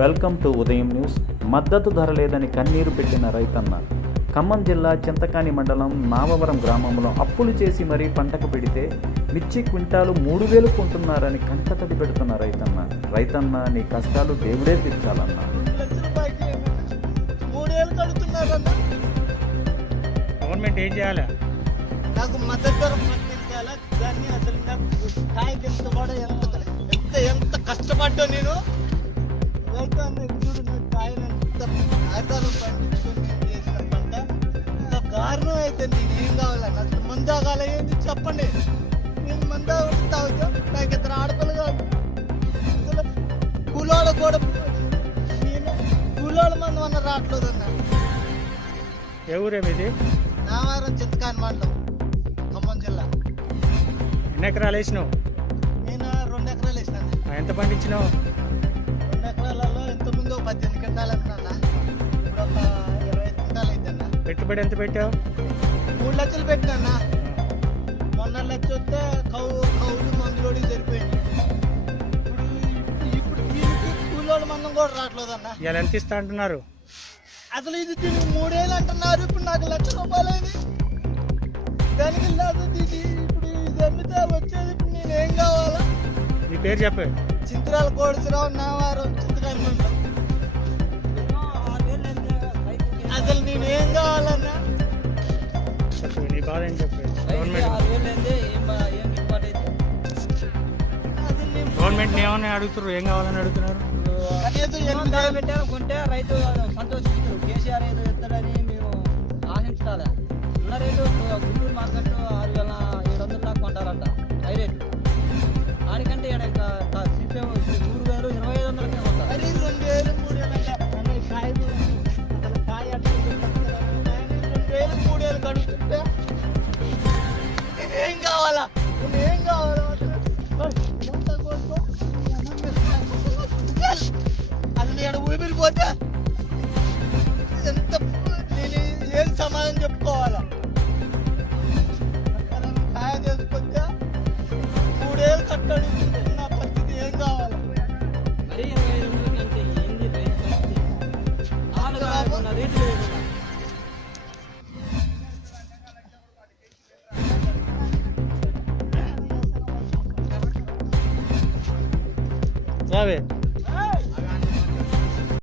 Welcome to ఉదయం news. మద్దతు ధర లేదని కన్నీరు పెట్టిన రైతన్న. ఖమ్మం జిల్లా చింతకాని మండలం నామవరం గ్రామంలో అప్పులు చేసి మరీ పంటకు పెడితే మిర్చి క్వింటాలు 3,000 కొంటున్నారని కంటతడి పెడుతున్న రైతన్న నీ కష్టాలు దేవుడే తీర్చాలన్నా. గవర్నమెంట్ ఏం చేయాలి? నాకు మద్దతు ధర ప్రకటించాలా దాన్ని. అసలు నాకు కాయ తెచ్చుకోవడం ఎంత కష్టపడ్డా నేను రైతు చూడు. నాకు కాయలు ఎంత ఆధారం పండించుకొని నేను చేసిన పంట ఇంత కారణం అయితే నేనేం కావాలన్న. అసలు మందు తాగాలి ఏంటి చెప్పండి. నేను మందు తాగుతా. నాకు ఇద్దరు ఆడపిల్లలు కాదు. అసలు కూలోళ్ళ కూడా నేను కూలోళ్ళ మంది అన్న రావట్లేదు అన్న. ఎవరేమిది? నామవరం చింతకాని మండలం ఖమ్మం జిల్లా. ఎన్ని ఎకరాలు వేసినావు? నేను 2 ఎకరాలు వేసినాను. ఎంత పండించినావు? 2 ఎకరాలలో ఇంతకుముందు 18 క్వింటాలు అనుకున్నా. ఇప్పుడు ఒక 20 క్వింటాలు అయిందన్న. పెట్టుబడి ఎంత పెట్టావు? 3 లక్షలు పెట్టినా. మొన్న లక్ష వస్తే కౌలు మందులోడి సరిపోయింది. ఇప్పుడు దీనికి కూలోళ్ళ మందం కూడా రావట్లేదన్న. ఇలా ఎంత ఇస్తా అంటున్నారు? అసలు ఇది దీనికి 3,000 అంటున్నారు. ఇప్పుడు నాకు 1,00,000 రూపాయలు అయింది. దానికి లేదు ఇప్పుడు ఇది అమ్మితే వచ్చేది. ఇప్పుడు నేనేం కావాలా? నీ పేరు చెప్పు. చింతరాల కోడిసిరావు, నామవరం చింతకాని మండలం. అసలు నేనేం కావాలన్నా? చెప్పు, నీ బాధ ఏం చెప్పు. గవర్నమెంట్ ఏమని అడుగుతారు? ఏం కావాలని అడుగుతున్నారు? పెట్టారు కొంటే రైతు సంతోషిస్తారు. కేసీఆర్ ఏదో ఇస్తాడని మేము ఆశించాలి. ఉన్న రేటు గుంటూరు మార్కెట్ 6,700 దాకా కొంటారంట హై రేటు. ఆడికంటే ఇక్కడ 3,000, 2,500కే కొంటారు. మరి 2,000, 3,000 కాయ 2,000, 3,000 కడుగుతుంటే నేనేం కావాలా? నేనేం కావాలా? అసలు నేను ఊపిరిపోతే ఎంత నేను ఏం సమాధానం చెప్పుకోవాలా? కాయ చేసుకుంటే 3,000 కట్టాడు. నా పరిస్థితి ఏం కావాలా? మరి 25,000 అంటే ఏంది రైతు పరిస్థితి? రేట్లు లేవు. రావే.